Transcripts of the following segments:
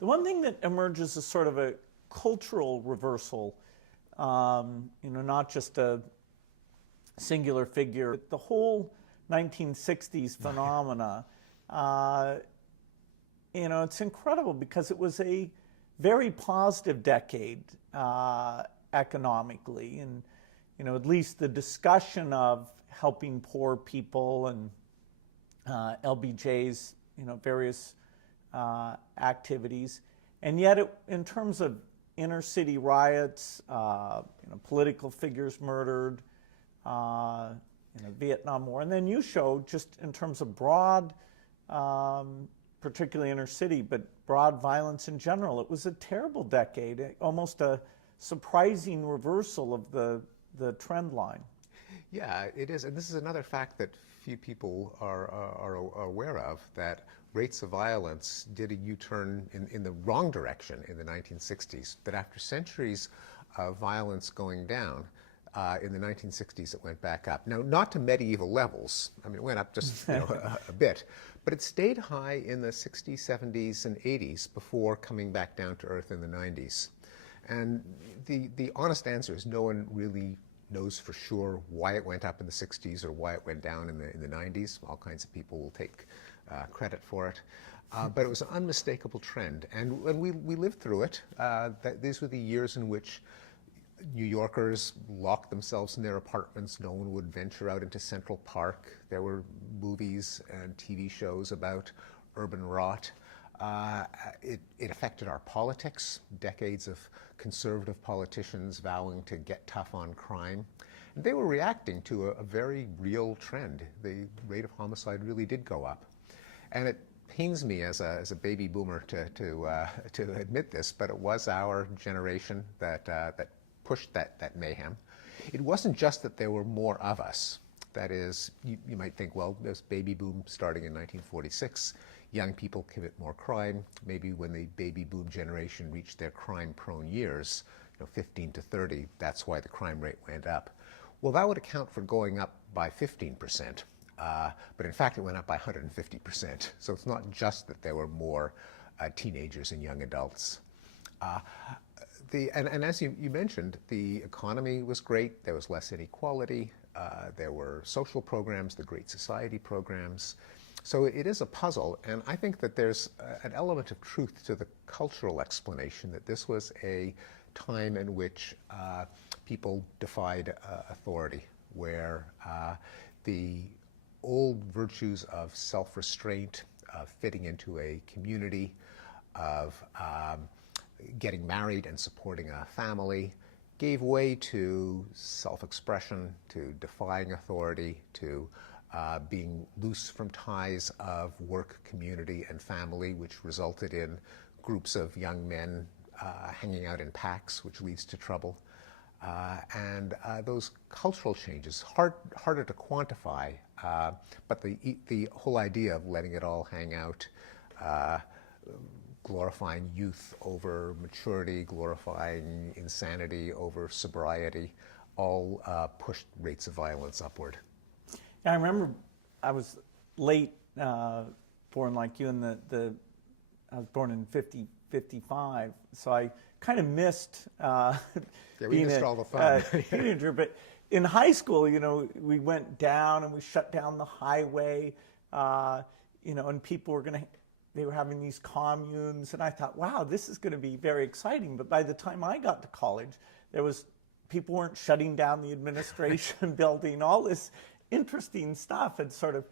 The one thing that emerges as sort of a cultural reversal, not just a singular figure, the whole 1960s phenomena, it's incredible because it was a very positive decade economically, and at least the discussion of helping poor people and LBJ's various activities, and yet in terms of inner city riots, political figures murdered, Vietnam War, and then you showed just in terms of broad, particularly inner city, but broad violence in general. It was a terrible decade, almost a surprising reversal of the trend line. Yeah, it is, and this is another fact that few people are aware of, that rates of violence did a U-turn in the wrong direction in the 1960s, that after centuries of violence going down, in the 1960s it went back up. Now, not to medieval levels, I mean, it went up just a bit, but it stayed high in the 60s, 70s, and 80s before coming back down to earth in the 90s. And the honest answer is no one really knows for sure why it went up in the 60s or why it went down in the 90s. All kinds of people will take credit for it. But it was an unmistakable trend. And when we lived through it, these were the years in which New Yorkers locked themselves in their apartments. No one would venture out into Central Park. There were movies and TV shows about urban rot. It affected our politics, decades of conservative politicians vowing to get tough on crime. And they were reacting to a very real trend. The rate of homicide really did go up. And it pains me as a baby boomer to admit this, but it was our generation that pushed that mayhem. It wasn't just that there were more of us. That is, you might think, well, there's baby boom starting in 1946. Young people commit more crime. Maybe when the baby boom generation reached their crime-prone years, 15 to 30, that's why the crime rate went up. Well, that would account for going up by 15%, but in fact it went up by 150%. So it's not just that there were more teenagers and young adults. And as you mentioned, the economy was great. There was less inequality. There were social programs, the Great Society programs. So it is a puzzle, and I think that there's an element of truth to the cultural explanation that this was a time in which people defied authority, where the old virtues of self-restraint, of fitting into a community, of getting married and supporting a family, gave way to self-expression, to defying authority, to being loose from ties of work, community, and family, which resulted in groups of young men hanging out in packs, which leads to trouble. And those cultural changes, harder to quantify, but the whole idea of letting it all hang out, glorifying youth over maturity, glorifying insanity over sobriety, all pushed rates of violence upward. Yeah, I remember I was late born like you, and I was born in 55, so I kind of missed being all the fun. Teenager. But in high school, we went down and we shut down the highway, and people they were having these communes, and I thought, wow, this is going to be very exciting. But by the time I got to college, people weren't shutting down the administration building. All this interesting stuff had sort of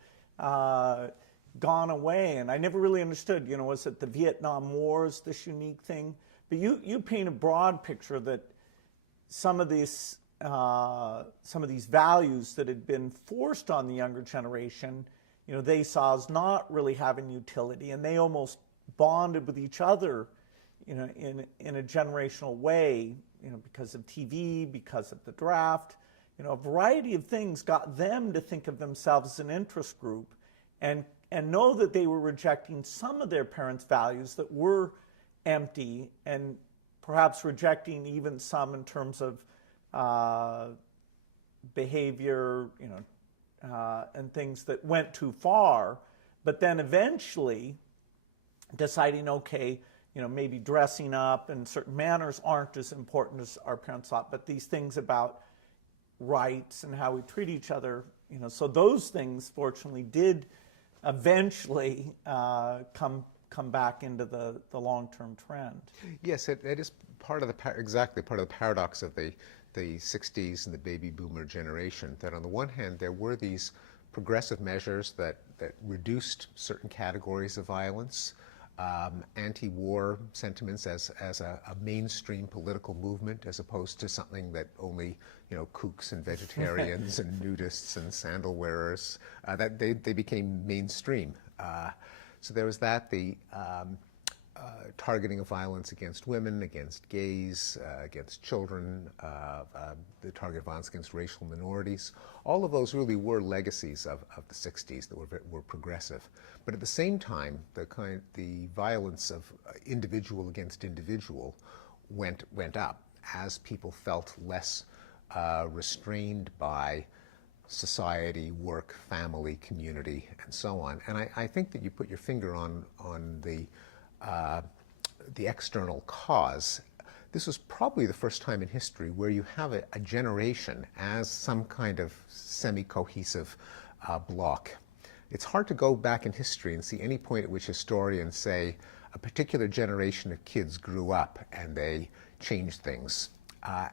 gone away, and I never really understood, was it the Vietnam Wars, this unique thing? But you paint a broad picture that some of these values that had been forced on the younger generation, they saw as not really having utility, and they almost bonded with each other, in a generational way, because of TV, because of the draft. A variety of things got them to think of themselves as an interest group and know that they were rejecting some of their parents' values that were empty, and perhaps rejecting even some in terms of behavior, and things that went too far, but then eventually deciding, okay, maybe dressing up and certain manners aren't as important as our parents thought, but these things about rights and how we treat each other, so those things fortunately did eventually come back into the long-term trend. Yes, it is part of exactly part of the paradox of the 60s and the baby boomer generation, that on the one hand there were these progressive measures that reduced certain categories of violence, anti-war sentiments as a mainstream political movement, as opposed to something that only kooks and vegetarians and nudists and sandal wearers, that they became mainstream. So there was that, the targeting of violence against women, against gays, against children, the target of violence against racial minorities. All of those really were legacies of the 60s that were progressive. But at the same time, the violence of individual against individual went up as people felt less restrained by society, work, family, community, and so on. And I think that you put your finger on the external cause. This was probably the first time in history where you have a generation as some kind of semi-cohesive block. It's hard to go back in history and see any point at which historians say a particular generation of kids grew up and they changed things.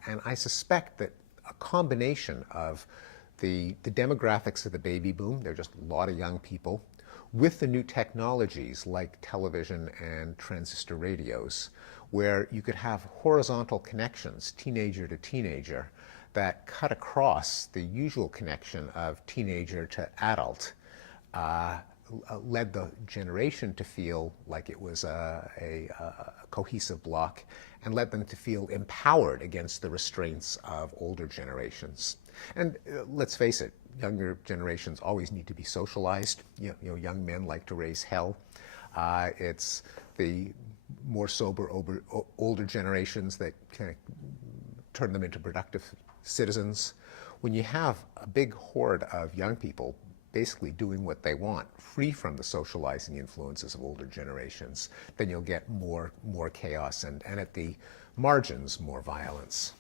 And I suspect that a combination of the demographics of the baby boom, there are just a lot of young people, with the new technologies like television and transistor radios, where you could have horizontal connections, teenager to teenager, that cut across the usual connection of teenager to adult, led the generation to feel like it was a cohesive block, and led them to feel empowered against the restraints of older generations. And let's face it, younger generations always need to be socialized. Young men like to raise hell. It's the more sober, older generations that kind of turn them into productive citizens. When you have a big horde of young people basically doing what they want, free from the socializing influences of older generations, then you'll get more chaos and at the margins, more violence.